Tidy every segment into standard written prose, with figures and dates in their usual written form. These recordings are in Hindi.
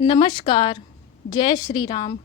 नमस्कार। जय श्री राम।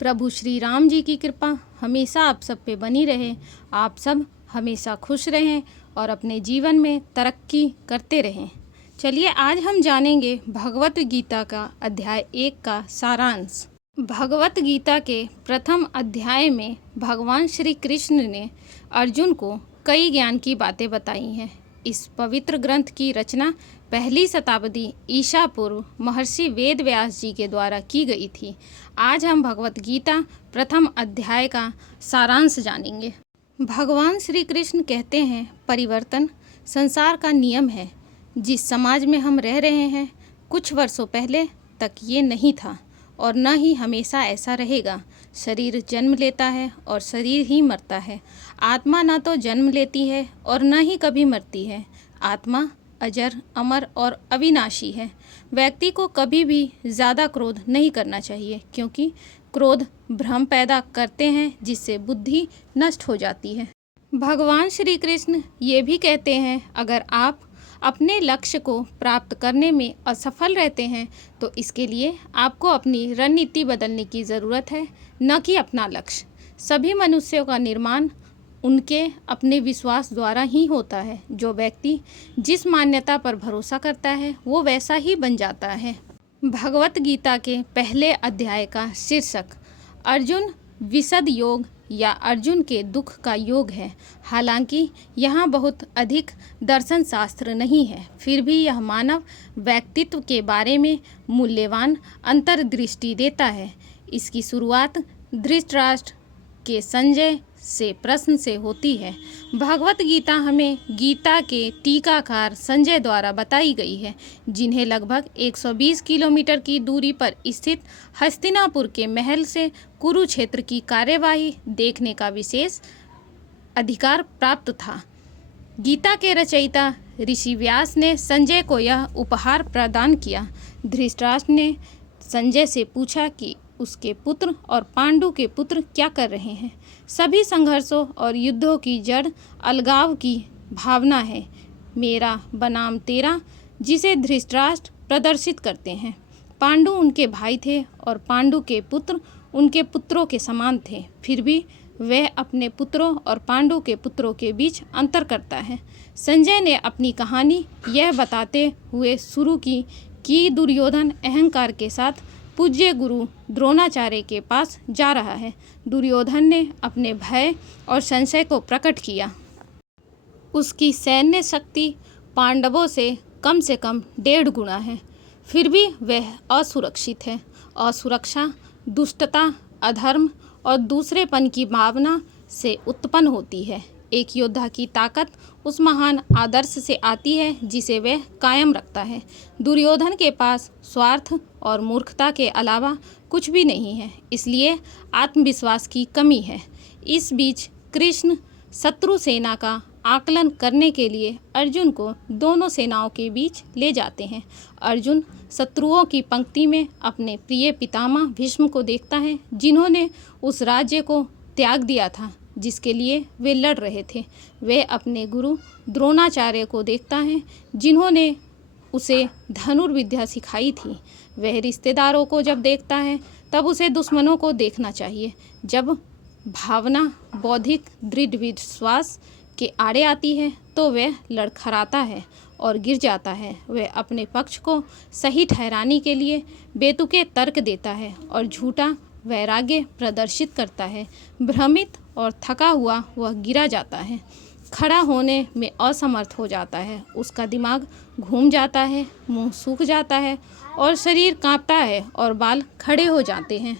प्रभु श्री राम जी की कृपा हमेशा आप सब पे बनी रहे। आप सब हमेशा खुश रहें और अपने जीवन में तरक्की करते रहें। चलिए आज हम जानेंगे भगवत गीता का अध्याय 1 का सारांश। भगवत गीता के प्रथम अध्याय में भगवान श्री कृष्ण ने अर्जुन को कई ज्ञान की बातें बताई हैं। इस पवित्र ग्रंथ की रचना पहली शताब्दी ईसा पूर्व महर्षि वेद व्यास जी के द्वारा की गई थी। आज हम भगवत गीता प्रथम अध्याय का सारांश जानेंगे। भगवान श्री कृष्ण कहते हैं, परिवर्तन संसार का नियम है। जिस समाज में हम रह रहे हैं, कुछ वर्षों पहले तक ये नहीं था और न ही हमेशा ऐसा रहेगा। शरीर जन्म लेता है और शरीर ही मरता है। आत्मा न तो जन्म लेती है और न ही कभी मरती है। आत्मा अजर, अमर और अविनाशी है। व्यक्ति को कभी भी ज़्यादा क्रोध नहीं करना चाहिए, क्योंकि क्रोध भ्रम पैदा करते हैं जिससे बुद्धि नष्ट हो जाती है। भगवान श्री कृष्ण ये भी कहते हैं, अगर आप अपने लक्ष्य को प्राप्त करने में असफल रहते हैं तो इसके लिए आपको अपनी रणनीति बदलने की ज़रूरत है, न कि अपना लक्ष्य। सभी मनुष्यों का निर्माण उनके अपने विश्वास द्वारा ही होता है। जो व्यक्ति जिस मान्यता पर भरोसा करता है वो वैसा ही बन जाता है। भगवत गीता के पहले अध्याय का शीर्षक अर्जुन विशद योग या अर्जुन के दुख का योग है। हालांकि यहाँ बहुत अधिक दर्शन शास्त्र नहीं है, फिर भी यह मानव व्यक्तित्व के बारे में मूल्यवान अंतर्दृष्टि देता है। इसकी शुरुआत धृतराष्ट्र के संजय से प्रश्न से होती है। भगवत गीता हमें गीता के टीकाकार संजय द्वारा बताई गई है, जिन्हें लगभग 120 किलोमीटर की दूरी पर स्थित हस्तिनापुर के महल से कुरुक्षेत्र की कार्यवाही देखने का विशेष अधिकार प्राप्त था। गीता के रचयिता ऋषि व्यास ने संजय को यह उपहार प्रदान किया। धृतराष्ट्र ने संजय से पूछा कि उसके पुत्र और पांडु के पुत्र क्या कर रहे हैं। सभी संघर्षों और युद्धों की जड़ अलगाव की भावना है। मेरा बनाम तेरा, जिसे धृतराष्ट्र प्रदर्शित करते हैं। पांडु उनके भाई थे और पांडु के पुत्र उनके पुत्रों के समान थे। फिर भी वह अपने पुत्रों और पांडु के पुत्रों के बीच अंतर करता है। संजय ने अपनी कहानी यह बताते हुए शुरू की कि दुर्योधन अहंकार के साथ पूज्य गुरु द्रोणाचार्य के पास जा रहा है। दुर्योधन ने अपने भय और संशय को प्रकट किया। उसकी सैन्य शक्ति पांडवों से कम 1.5 गुना है, फिर भी वह असुरक्षित है। असुरक्षा दुष्टता, अधर्म और दूसरेपन की भावना से उत्पन्न होती है। एक योद्धा की ताकत उस महान आदर्श से आती है जिसे वह कायम रखता है। दुर्योधन के पास स्वार्थ और मूर्खता के अलावा कुछ भी नहीं है, इसलिए आत्मविश्वास की कमी है। इस बीच कृष्ण शत्रु सेना का आकलन करने के लिए अर्जुन को दोनों सेनाओं के बीच ले जाते हैं। अर्जुन शत्रुओं की पंक्ति में अपने प्रिय पितामह भीष्म को देखता है, जिन्होंने उस राज्य को त्याग दिया था जिसके लिए वे लड़ रहे थे। वे अपने गुरु द्रोणाचार्य को देखता है, जिन्होंने उसे धनुर्विद्या सिखाई थी। वह रिश्तेदारों को जब देखता है तब उसे दुश्मनों को देखना चाहिए। जब भावना बौद्धिक दृढ़ विश्वास के आड़े आती है तो वह लड़खड़ाता है और गिर जाता है। वह अपने पक्ष को सही ठहराने के लिए बेतुके तर्क देता है और झूठा वैराग्य प्रदर्शित करता है। भ्रमित और थका हुआ वह गिरा जाता है, खड़ा होने में असमर्थ हो जाता है। उसका दिमाग घूम जाता है, मुंह सूख जाता है और शरीर कांपता है और बाल खड़े हो जाते हैं।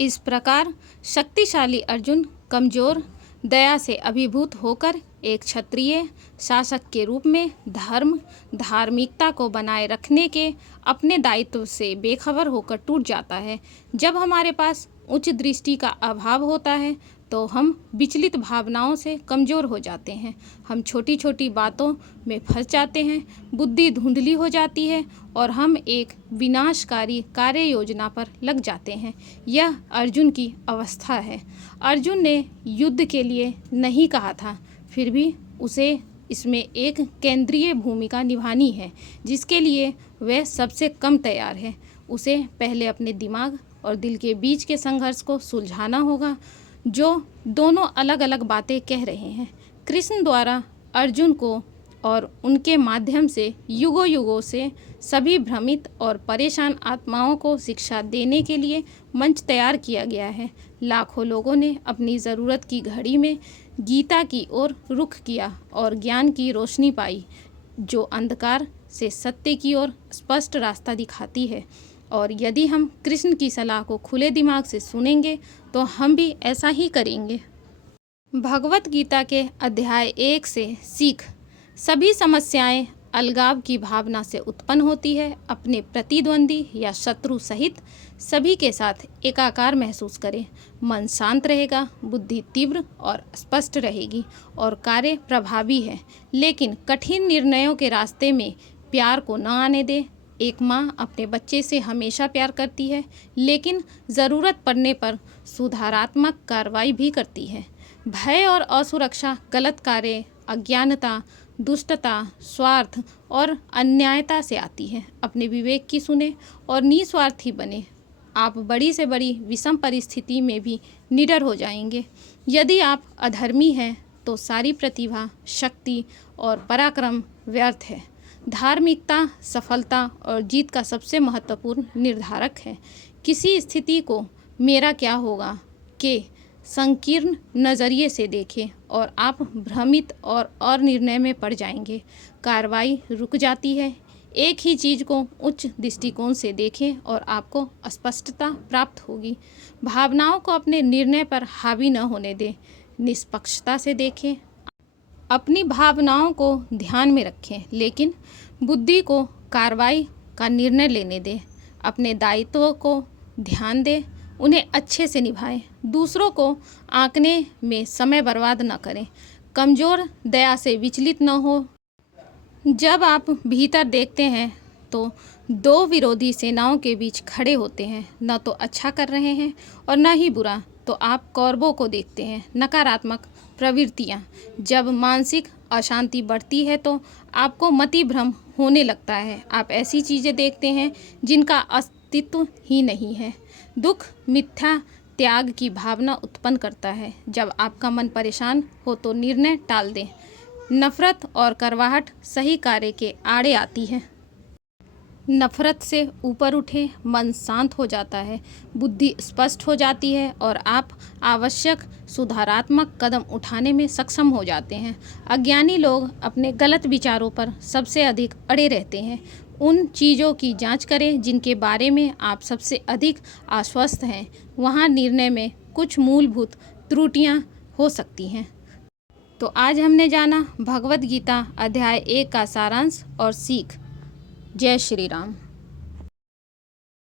इस प्रकार शक्तिशाली अर्जुन कमजोर दया से अभिभूत होकर एक क्षत्रिय शासक के रूप में धर्म धार्मिकता को बनाए रखने के अपने दायित्व से बेखबर होकर टूट जाता है। जब हमारे पास उच्च दृष्टि का अभाव होता है तो हम विचलित भावनाओं से कमज़ोर हो जाते हैं। हम छोटी छोटी बातों में फंस जाते हैं, बुद्धि धुंधली हो जाती है और हम एक विनाशकारी कार्य योजना पर लग जाते हैं। यह अर्जुन की अवस्था है। अर्जुन ने युद्ध के लिए नहीं कहा था, फिर भी उसे इसमें एक केंद्रीय भूमिका निभानी है जिसके लिए वह सबसे कम तैयार है। उसे पहले अपने दिमाग और दिल के बीच के संघर्ष को सुलझाना होगा, जो दोनों अलग अलग बातें कह रहे हैं। कृष्ण द्वारा अर्जुन को और उनके माध्यम से युगों युगों से सभी भ्रमित और परेशान आत्माओं को शिक्षा देने के लिए मंच तैयार किया गया है। लाखों लोगों ने अपनी ज़रूरत की घड़ी में गीता की ओर रुख किया और ज्ञान की रोशनी पाई, जो अंधकार से सत्य की ओर स्पष्ट रास्ता दिखाती है। और यदि हम कृष्ण की सलाह को खुले दिमाग से सुनेंगे तो हम भी ऐसा ही करेंगे। भगवत गीता के अध्याय 1 से सीख। सभी समस्याएं अलगाव की भावना से उत्पन्न होती है। अपने प्रतिद्वंदी या शत्रु सहित सभी के साथ एकाकार महसूस करें। मन शांत रहेगा, बुद्धि तीव्र और स्पष्ट रहेगी और कार्य प्रभावी है। लेकिन कठिन निर्णयों के रास्ते में प्यार को न आने दें। एक माँ अपने बच्चे से हमेशा प्यार करती है, लेकिन ज़रूरत पड़ने पर सुधारात्मक कार्रवाई भी करती है। भय और असुरक्षा गलत कार्य, अज्ञानता, दुष्टता, स्वार्थ और अन्यायता से आती है। अपने विवेक की सुने और निस्वार्थी बने। आप बड़ी से बड़ी विषम परिस्थिति में भी निडर हो जाएंगे। यदि आप अधर्मी हैं तो सारी प्रतिभा, शक्ति और पराक्रम व्यर्थ है। धार्मिकता सफलता और जीत का सबसे महत्वपूर्ण निर्धारक है। किसी स्थिति को मेरा क्या होगा के संकीर्ण नज़रिए से देखें और आप भ्रमित और निर्णय में पड़ जाएंगे। कार्रवाई रुक जाती है। एक ही चीज़ को उच्च दृष्टिकोण से देखें और आपको स्पष्टता प्राप्त होगी। भावनाओं को अपने निर्णय पर हावी न होने दें। निष्पक्षता से देखें। अपनी भावनाओं को ध्यान में रखें, लेकिन बुद्धि को कार्रवाई का निर्णय लेने दें। अपने दायित्वों को ध्यान दें, उन्हें अच्छे से निभाएं। दूसरों को आंकने में समय बर्बाद न करें। कमज़ोर दया से विचलित न हो। जब आप भीतर देखते हैं तो दो विरोधी सेनाओं के बीच खड़े होते हैं। न तो अच्छा कर रहे हैं और न ही बुरा। तो आप कौरवों को देखते हैं। नकारात्मक प्रवृत्तियाँ। जब मानसिक अशांति बढ़ती है तो आपको मति भ्रम होने लगता है। आप ऐसी चीज़ें देखते हैं जिनका अस्तित्व ही नहीं है। दुख मिथ्या त्याग की भावना उत्पन्न करता है। जब आपका मन परेशान हो तो निर्णय टाल दें। नफरत और करवाहट सही कार्य के आड़े आती है। नफरत से ऊपर उठें, मन शांत हो जाता है, बुद्धि स्पष्ट हो जाती है और आप आवश्यक सुधारात्मक कदम उठाने में सक्षम हो जाते हैं। अज्ञानी लोग अपने गलत विचारों पर सबसे अधिक अड़े रहते हैं। उन चीज़ों की जांच करें जिनके बारे में आप सबसे अधिक आश्वस्त हैं। वहाँ निर्णय में कुछ मूलभूत त्रुटियाँ हो सकती हैं। तो आज हमने जाना भगवत गीता अध्याय 1 का सारांश और सीख। जय श्री राम।